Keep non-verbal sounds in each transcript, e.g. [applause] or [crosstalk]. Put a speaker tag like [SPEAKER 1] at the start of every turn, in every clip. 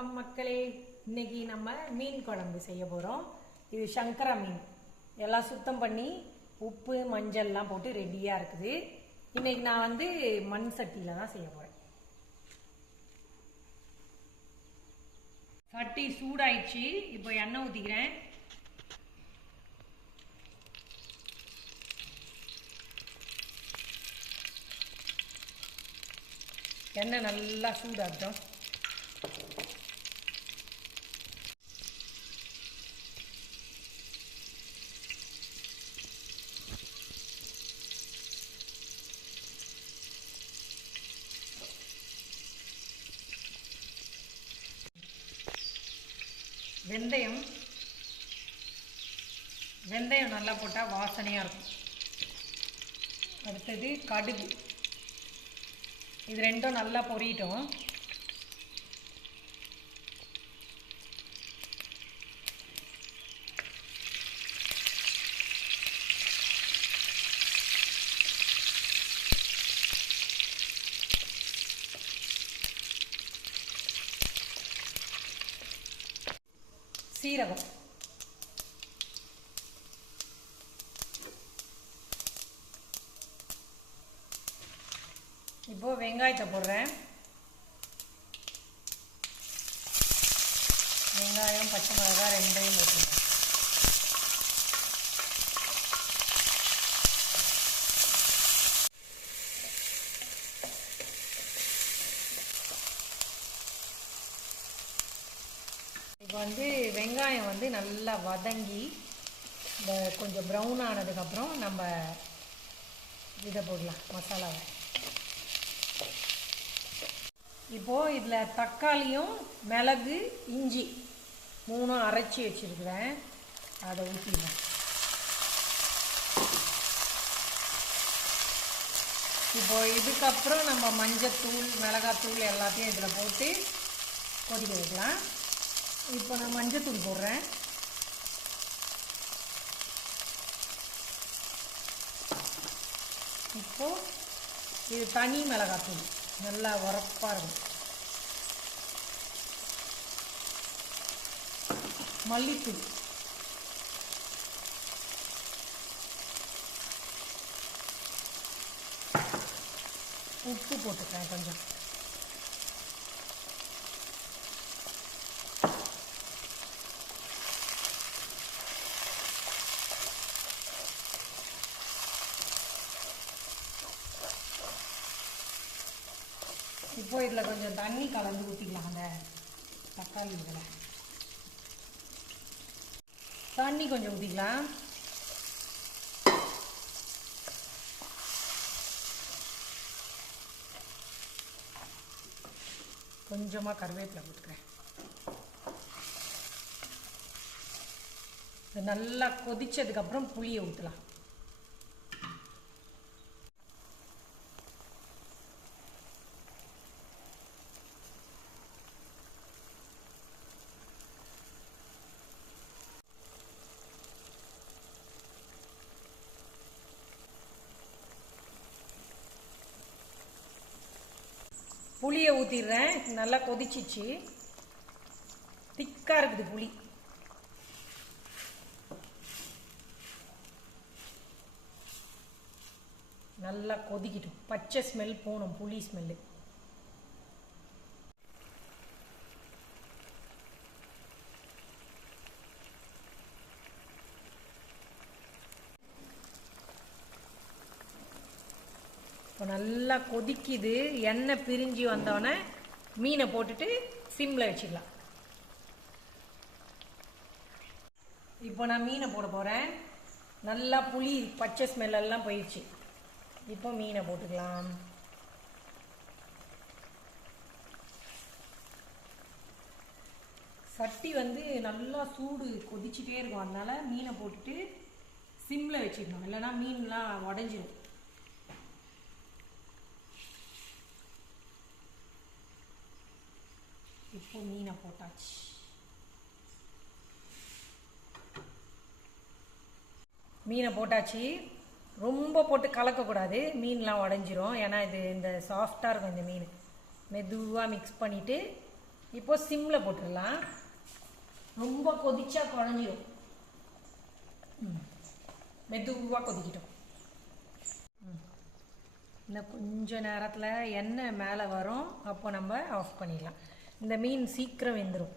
[SPEAKER 1] வணக்கம் மக்களே. இன்னைக்கு நம்ம மீன் குழம்பு செய்ய போகிறோம் இது சங்கரா மீன். எல்லாம் சுத்தம் பண்ணி உப்பு மஞ்சள்லாம் போட்டு ரெடியாக இருக்குது. இன்னைக்கு நான் வந்து மண் சட்டியில் தான் செய்ய போகிறேன் சட்டி சூடாயிடுச்சு. இப்போ எண்ணெய் ஊற்றிக்கிறேன் எண்ணெய் நல்லா சூடாகட்டும். வெந்தயம். வெந்தயம் நல்லா போட்டால் வாசனையாக இருக்கும். அடுத்தது கடுகு. இது ரெண்டும் நல்லா பொரியட்டும். சீரகம். இப்போ வெங்காயத்தை போடுறேன். வெங்காயம் பச்சை மிளகாய் ரெண்டையும் போட்டுருக்கேன் வந்து வெங்காயம் வந்து நல்லா வதங்கி இந்த கொஞ்சம் ப்ரௌன் ஆனதுக்கப்புறம் நம்ம இதை போடலாம் மசாலாவை. இப்போது இதில் தக்காளியும் மிளகு இஞ்சி மூணும் அரைச்சி வச்சுருக்குறேன். அதை ஊற்றிடுவேன் இப்போ இதுக்கப்புறம் நம்ம மஞ்சத்தூள் மிளகாத்தூள் எல்லாத்தையும் இதில் போட்டு கொதிக்க வைக்கலாம். இப்போ நான் மஞ்சத்தூள் போடுறேன். இப்போ இது தனி மிளகாத்தூள். நல்லா உரப்பாக இருக்கும். மல்லித்தூள். உப்பு போட்டுக்கிறேன் கொஞ்சம். இப்போ இதில் கொஞ்சம் தண்ணி கலந்து ஊற்றிக்கலாம் அந்த தக்காளி இதில். தண்ணி கொஞ்சம் ஊற்றிக்கலாம் கொஞ்சமாக கருவேப்பிலை போட்டுக்கிறேன். நல்லா கொதித்ததுக்கப்புறம் புளியை ஊற்றலாம் புளியை ஊற்றிடுறேன் நல்லா கொதிச்சிச்சு. திக்காக இருக்குது புளி. நல்லா கொதிக்கிட்டும். பச்சை ஸ்மெல் போகணும். புளி ஸ்மெல்லு இப்போ நல்லா கொதிக்குது எண்ணெய் பிரிஞ்சு வந்தோடனே மீனை போட்டுட்டு சிம்மில் வச்சுக்கலாம். இப்போ நான் மீனை போட போகிறேன் நல்லா புளி பச்சை ஸ்மெல்லாம் போயிடுச்சு. இப்போ மீனை போட்டுக்கலாம். சட்டி வந்து நல்லா சூடு கொதிச்சுட்டே இருக்கும். அதனால மீனை போட்டுட்டு சிம்மில் வச்சுக்கணும். இல்லைன்னா மீன்லாம் உடஞ்சிரும். இப்போ மீனை போட்டாச்சு மீனை போட்டாச்சு. ரொம்ப போட்டு கலக்கக்கூடாது. மீன்லாம் உடஞ்சிரும். ஏன்னா இது இந்த சாஃப்டாக இருக்கும் இந்த மீன். மெதுவாக மிக்ஸ் பண்ணிவிட்டு இப்போது சிம்மில் போட்டுடலாம். ரொம்ப கொதிச்சா குழஞ்சிரும். ம். கொதிக்கிட்டோம். ம். இன்னும் கொஞ்ச நேரத்தில் எண்ணெய் மேலே வரும். அப்போ நம்ம ஆஃப் பண்ணிடலாம். இந்த மீன் சீக்கிரம் வெந்துடும்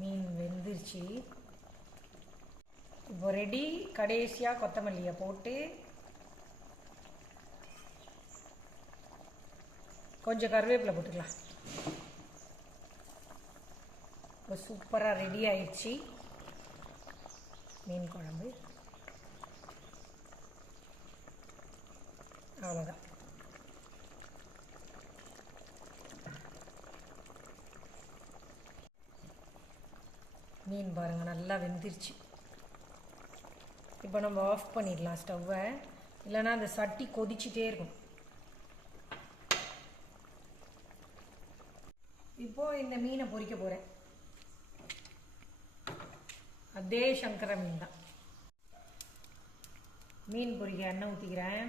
[SPEAKER 1] மீன் வெந்துருச்சு. இப்போ ரெடி கடைசியாக கொத்தமல்லியை போட்டு கொஞ்சம் கருவேப்பிலை போட்டுக்கலாம். இப்போ சூப்பராக ரெடி ஆயிடுச்சு. மீன் குழம்பு. அவ்வளோதான் மீன் பாருங்கள் நல்லா வெந்துருச்சு. இப்போ நம்ம ஆஃப் பண்ணிடலாம் ஸ்டவ்வை இல்லைனா அந்த சட்டி கொதிச்சுட்டே இருக்கும். இப்போ இந்த மீனை பொறிக்க போகிறேன் அதே சங்கர மீன் தான். மீன் பொரிக்க எண்ணெய் ஊற்றிக்கிறேன்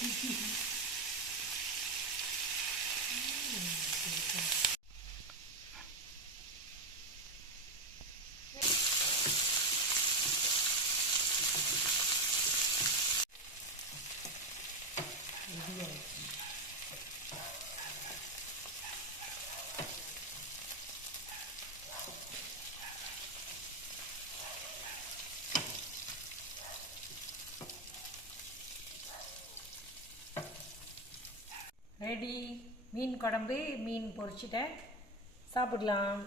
[SPEAKER 1] ரெடி [laughs] ஆயிடுச்சு ரெடி மீன் குழம்பு மீன் பொரிச்சிட்டேன். சாப்பிடலாம்.